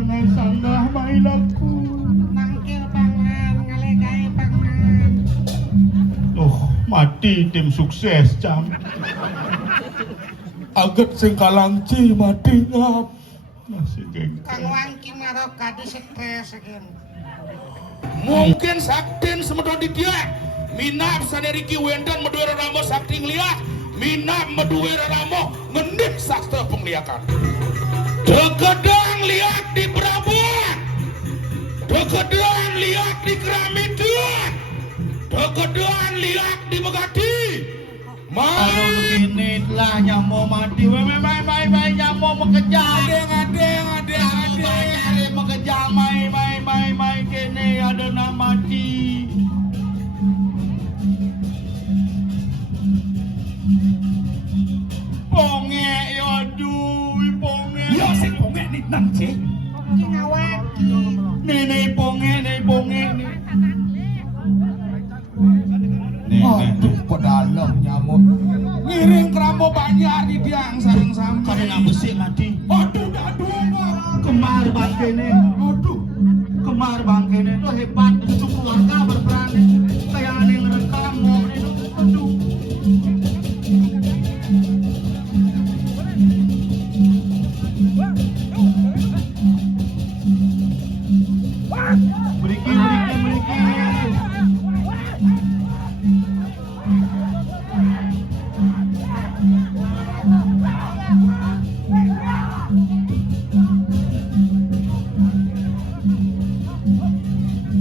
kedangan sanggah mailaku. Nangkil pangan, ngalegai pangan. Mati tim sukses cam. Aget sing kalangci mati ngap. Masih geng. Kang Wangki marok kadi stres again. Mungkin saktin semedon di dia. Minap saneriki wendan meduwe ramo sakti ngeliat. Minap meduwe ramo ngendih sakta pengliakan. Degedang liat di Prabuan. Degedang liat di Kramidun. Degedang liat di Megati. Aduh begini lah nyamo mati. Mai nyamo mengejar. Ade mengejar mai kene ada nama mati. Ponge yo aduh ponge. Yo sing ponge nih nang cek. Kinawaki. Nih ponge nih. Aduh pedalam nyamuk. Ngiring keramo banyak di tiang sareng sampai. Kami ngabesik mati. Aduh Kemar bangkene. Kemar bangkene itu hebat. Itu keluarga berberani. Kayak aneh ngerekam mau itu. Aduh. Beriki.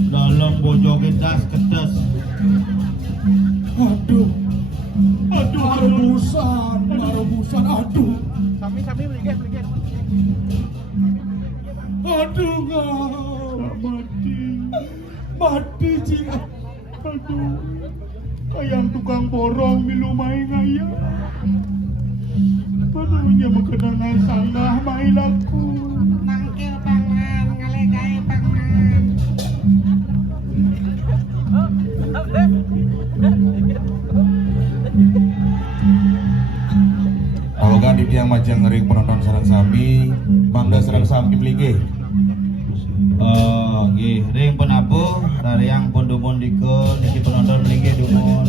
Dalam bojong kedas. Aduh, rebusan, aduh. Sami beli. Aduh, mati cing. Aduh, kayak tukang borong milu main ngaya. Penuhnya kedangan sanggah mailaku. Nangkil pangan, ngalegai pangan. Awogan di tiang majang ngering penonton sareng sami, mangga sareng sami mlinggih. Nggih, ring penabuh tariang pun dumun dikeun niki penonton mlinggih dumun.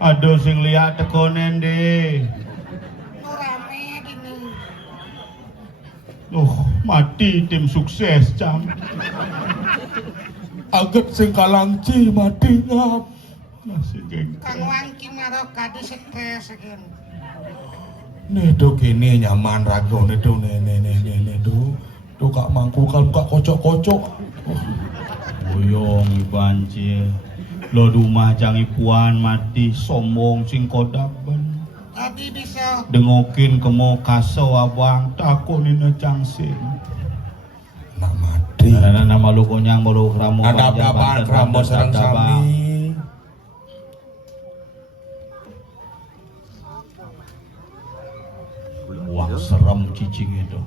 Aduh sing liat tekonen deh. Nu rame gini. Mati tim sukses cam. Aget sing kalangci mati ngap. Masih geng. Kang Wangki marok kadi stres again. Nih do kene nyaman ragone do ne do. Do kak mangku kalau kak kocok. Boyong ibanci. Lo rumah jangi puan mati sombong sing kodaban. Tadi bisa Dengokin kemo kaso abang takut nina cangsin. Nak mati. Nama malu konyang malu ramo. Ada apaan ramo sareng sami. Wah serem cicing itu.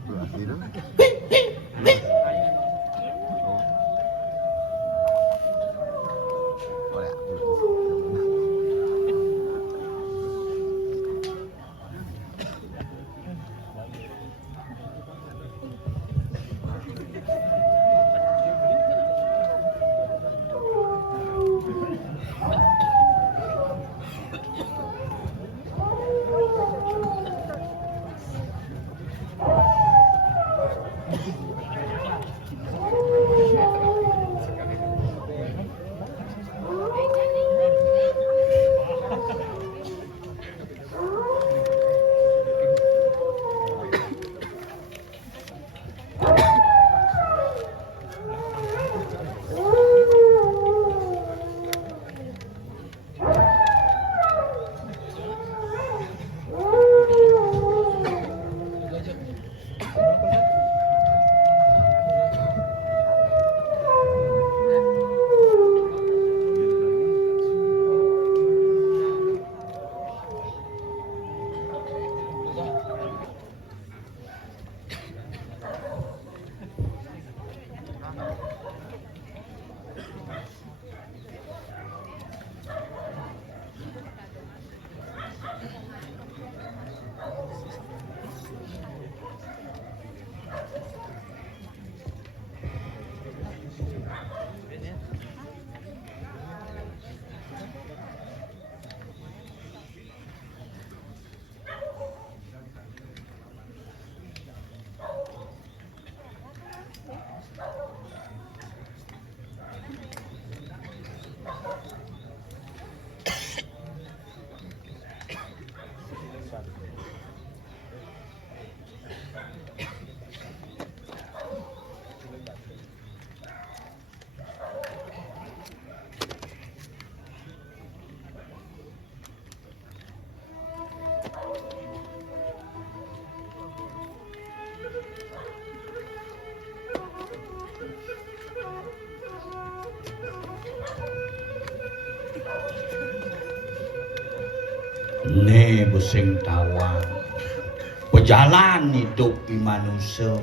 Ne busing tawang. Pejalan hidup di manusia.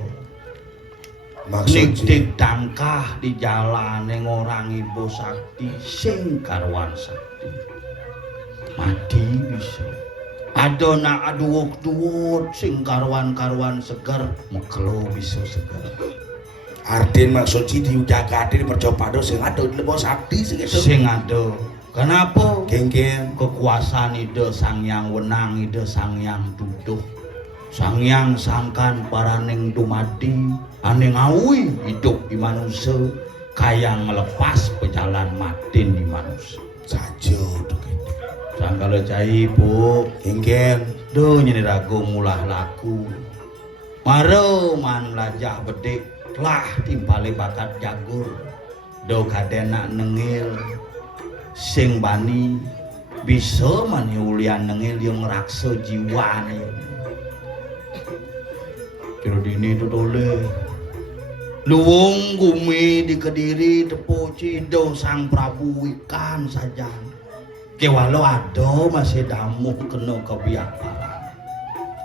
Nik-nik tangkah di jalan yang orang ibu sakti sing karwan sakti. Mati bisa. Ada nak aduwuk-duwuk sing karwan-karwan segar mekelo bisa segar. Artin maksud si diudakati di percopado sing ada di lebo sakti Sing ada. Kenapa? Geng-geng Kekuasaan ide sang yang wenang ide sang yang duduk. Sang yang sangkan paraning dumadi aneng awi hidup di manusia kayang melepas pejalan matin di manusia saja tuh gitu. Sangkala cai bu Geng-geng do nyeni ragu mulah laku maro man lajah bedik lah timpale bakat jagur do kadena nengil sing bani bisa mani ulian nengil yang raksa jiwa nih kira dini itu dole luwung gumi di Kediri tepo cido sang Prabu ikan saja kewalo ado masih damu kena kebiaparan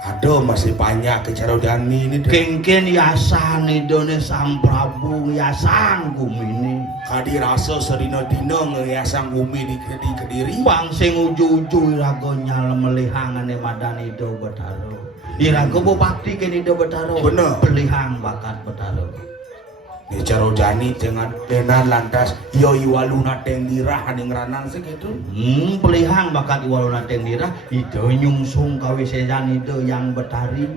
ada masih banyak ke Carodani ini kengken yasan idone sang Prabu yasan gumi ini kadi rasa serino dino ngeyasang bumi di Kediri bang sing uju-uju irago nyal melihangan madan ido betaro irago bupati kene ido betaro bener pelihang bakat betaro di Carodani dengan denan lantas yo iwaluna tendirah aning ranang segitu pelihang bakat iwaluna tendirah ido nyungsung kawisejan ido yang betari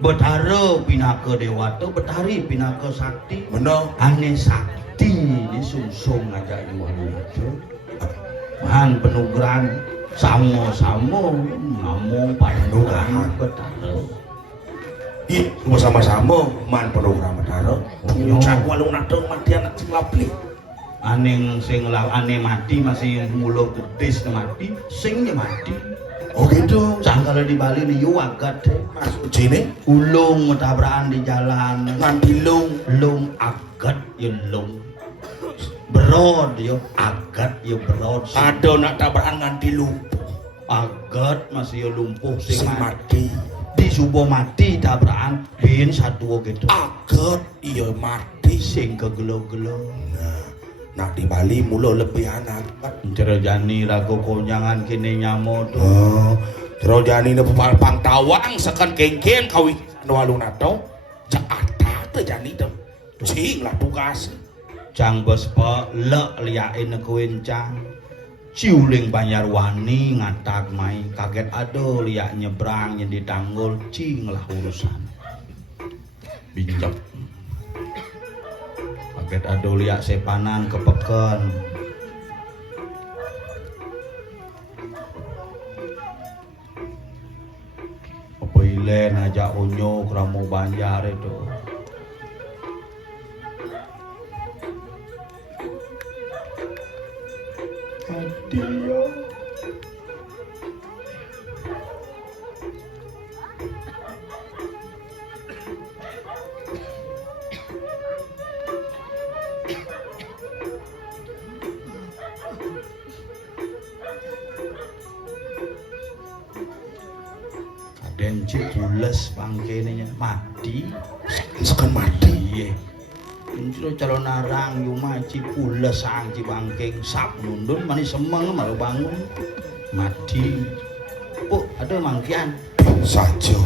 betaro pinaka dewata betari pinaka sakti bener ane sakti disungsung aja iwaluna itu man penugran samo-samo ngomong panugan betaro ih sama-sama man program betaro ngucap waluna dong mati anak sing lapli aneng sing ane mati masih mulo gedis mati sing mati oh gitu sangkala di Bali nih yu agat masuk sini ulung tabrakan di jalan nganti lung agat ya lung berod yo agat yo berod ada nak tabrakan nganti lumpuh agat masih yo lumpuh sing sing mati mati di subuh mati tabrakan bin satu gitu agat iya mati sing kegelo-gelo nah di Bali mulo lebih anak Cerojani rago konyangan kini nyamo tuh Cerojani ne pang tawang sekan kengken kawi walung nato cak ata teh jani tuh cing lah tugas cang bos pa le liain kuencang ciuling Banyarwani ngatak mai kaget ado liak nyebrang yang ditanggul cing lah urusan binjak kaget ado liak sepanan kepeken apa ilen aja onyo kramu Banjar itu dia kaden cik pules bangkene mati sekan mati iya Injilo calon narang yumaci pules angci bangkeng sap nundun mani semeng malu bangun mati bu ada mangkian saja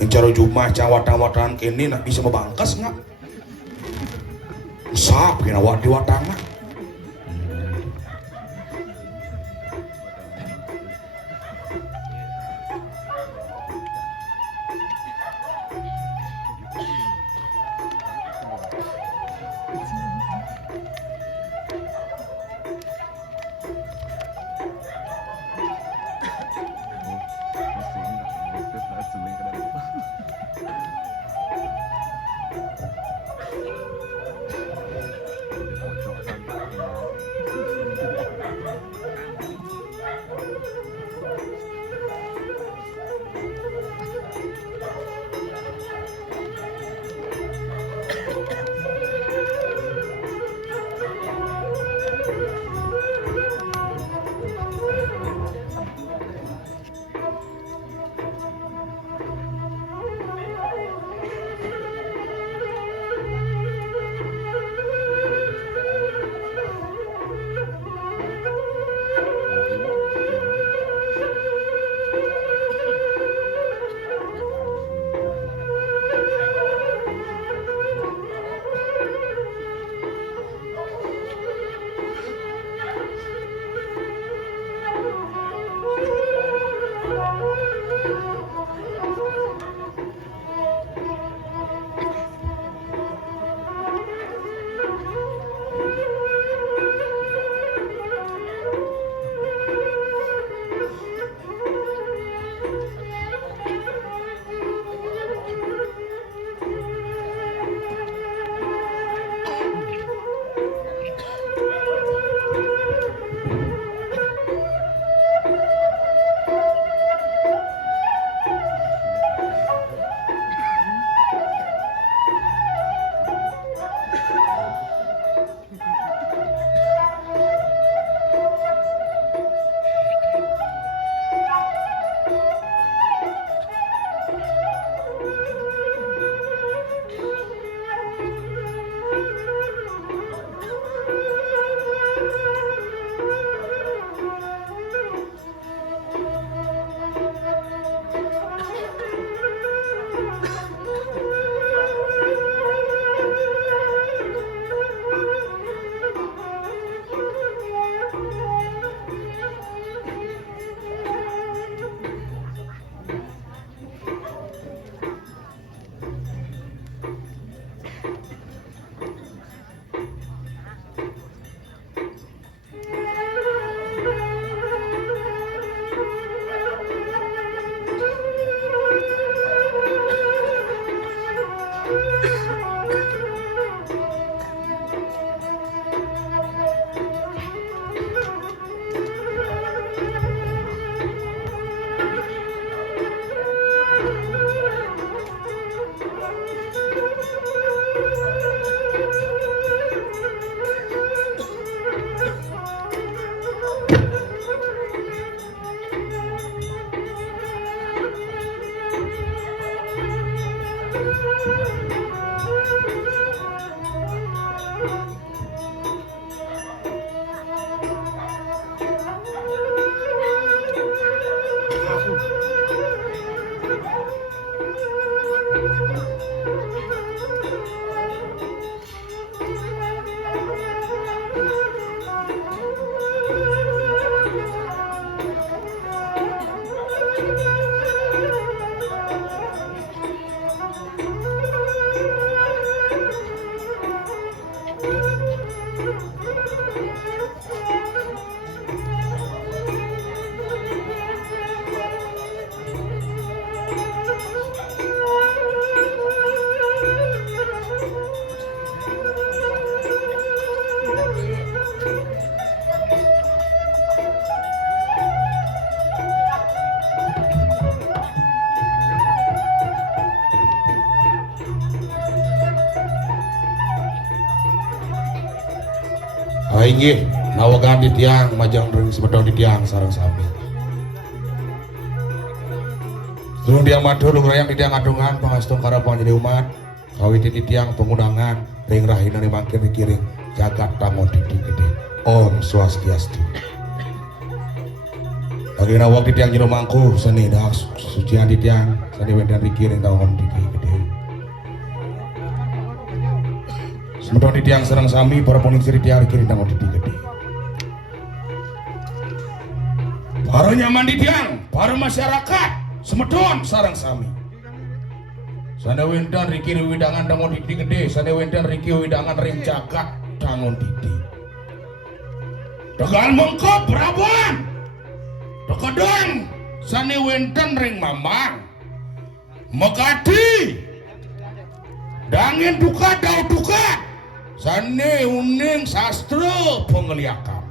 yang cara Jumah cawatan-watan kini nak bisa membangkas nggak sap kena wadi-watang nak Inggih nawagan di tiang majang ring sebedong di tiang sareng sami. Turun tiang matur lugrayang di tiang adungan pangastung karapang jadi umat kawit di tiang pengundangan ring rahina di mangkir dikiring jagat tangon didi gede Om Swastiastu. Bagi nawak di tiang jero mangku seni dah sucian di tiang seni wendan dikiring tangon didi gede. Semedon di tiang serang sami para poningsi di tiang kiri tangan di gede. Para nyaman di tiang, para masyarakat semedon sarang sami. Sana wendan riki widangan tangan di gede, sana wendan riki widangan ring jagat tangan di. Tegal mengkop Prabuan, tekedang sana wendan ring mamang, megati, dangin duka dau duka. Sane uning sastra pengliakan.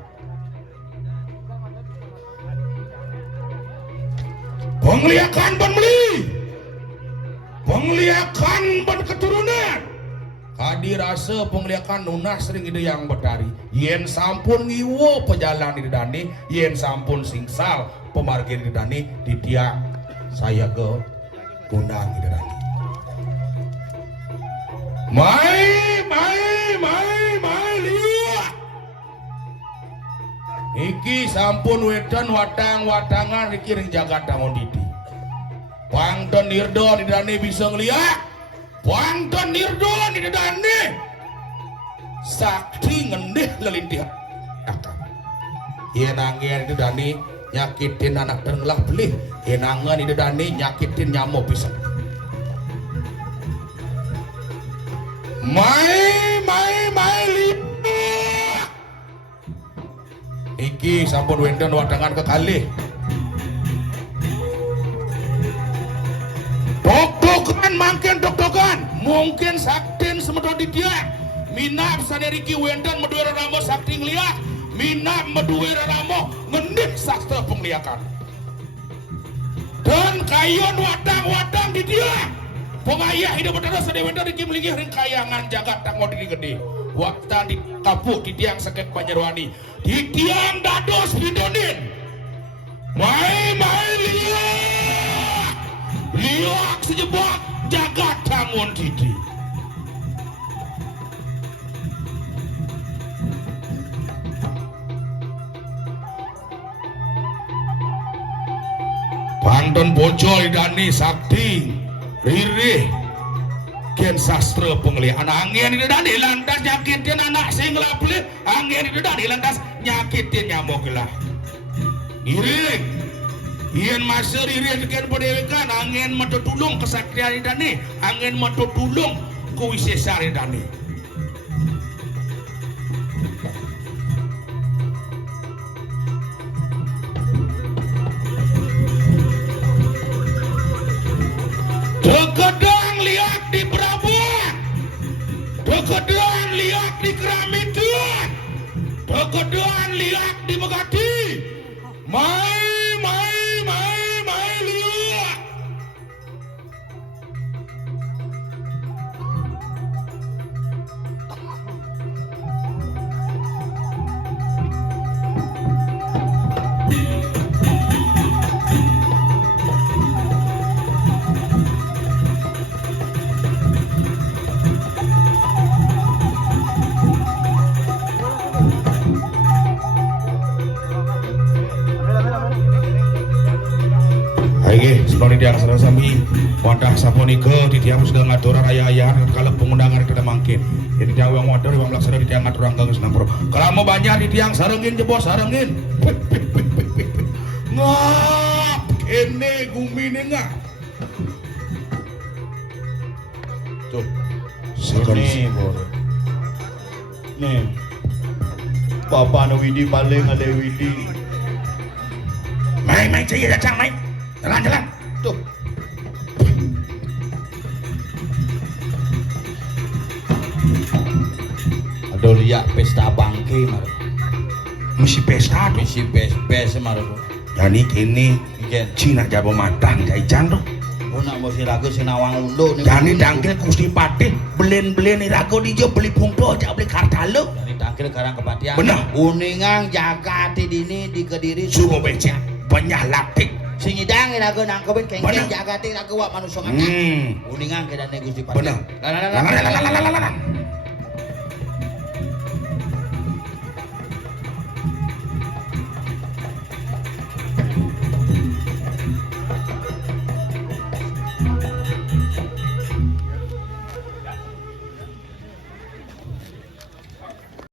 Pengliakan ban meli. Pengliakan ban keturunan. Kadi rasa pengliakan nunas sering ide yang betari. Yen sampun ngiwo pejalan di dani, yen sampun singsal pemargin di dani di tiang saya ke kundang di dani. Mai lihat. Iki sampun wedan watang-watangan iki ring jagat tangon didi. Pangton nirdo di dani bisa ngeliat. Pangton nirdo di dani. Sakti ngendih lelintih. Yen angin di dani nyakitin anak tenggelam beli. Yen angin di dani nyakitin nyamuk pisang. Mai lihat. Iki sampun wendan wadangan kekalih. Dok-dokan mangken dok-dokan. Mungkin saktin semedot di dia. Minap saneriki wendan meduwe ramo sakti ngeliat. Minap meduwe ramo ngendih sastra pengliakan. Dan kayon wadang-wadang di dia. Pengayah hidup berdarah sedewenda di kimlingi ring kayangan jagat tangon di gede. Waktu di kapuk di tiang sakit Panjerwani. Di tiang dados hidonin. Mai liak. Liak sejebak jagat tangon didi. Pantun bocol dani sakti. Ririh kian sastra pengliakan angin di dani lantas nyakitin anak sing ngelapli angin di dani lantas nyakitin nyamuk lah ririh ian masa ririh kian pedewekan angin metu tulung kesaktian di dani angin metu tulung kuwisesar di dani Dekedang lihat di Prabuan, dekedang lihat di Kramituan, dekedang lihat di Megati. Mai lihat. Noni diang sareng sami wadah sapunika titiang sedang ngatur raya-rayaan kalau pengundangan kada mangkin. Jadi tiang yang wadah yang melaksana titiang ngatur anggang senampur. Kalau mau banyak titiang sarengin jebos sarengin. Ngap kene gumine ngap. Tuh. Nih, bor. Nih. Bapak Widi paling ada Widi. Mai cai datang mai. Jalan. Tuh. Aduh liat pesta bangke mar. Mesti pesta tuh. Misi pes mar. Jadi kini Iken. Cina jabo matang jai jando. Oh nak mesti lagu sinawang undo nih. Jadi dangkil Gusti Patih belen-belen irago dijo beli pungto aja beli kartalo. Dari dangkil karang kepatian. Bener. Uningang jaga di dini di kediri. Suruh becek banyak latih. Sing idang irago nangkepin Bener. kengkeng jaga ti irago wak manusia ngakak. Uningang kedane Gusti Patih. Bener. Lalalala. Lalalala.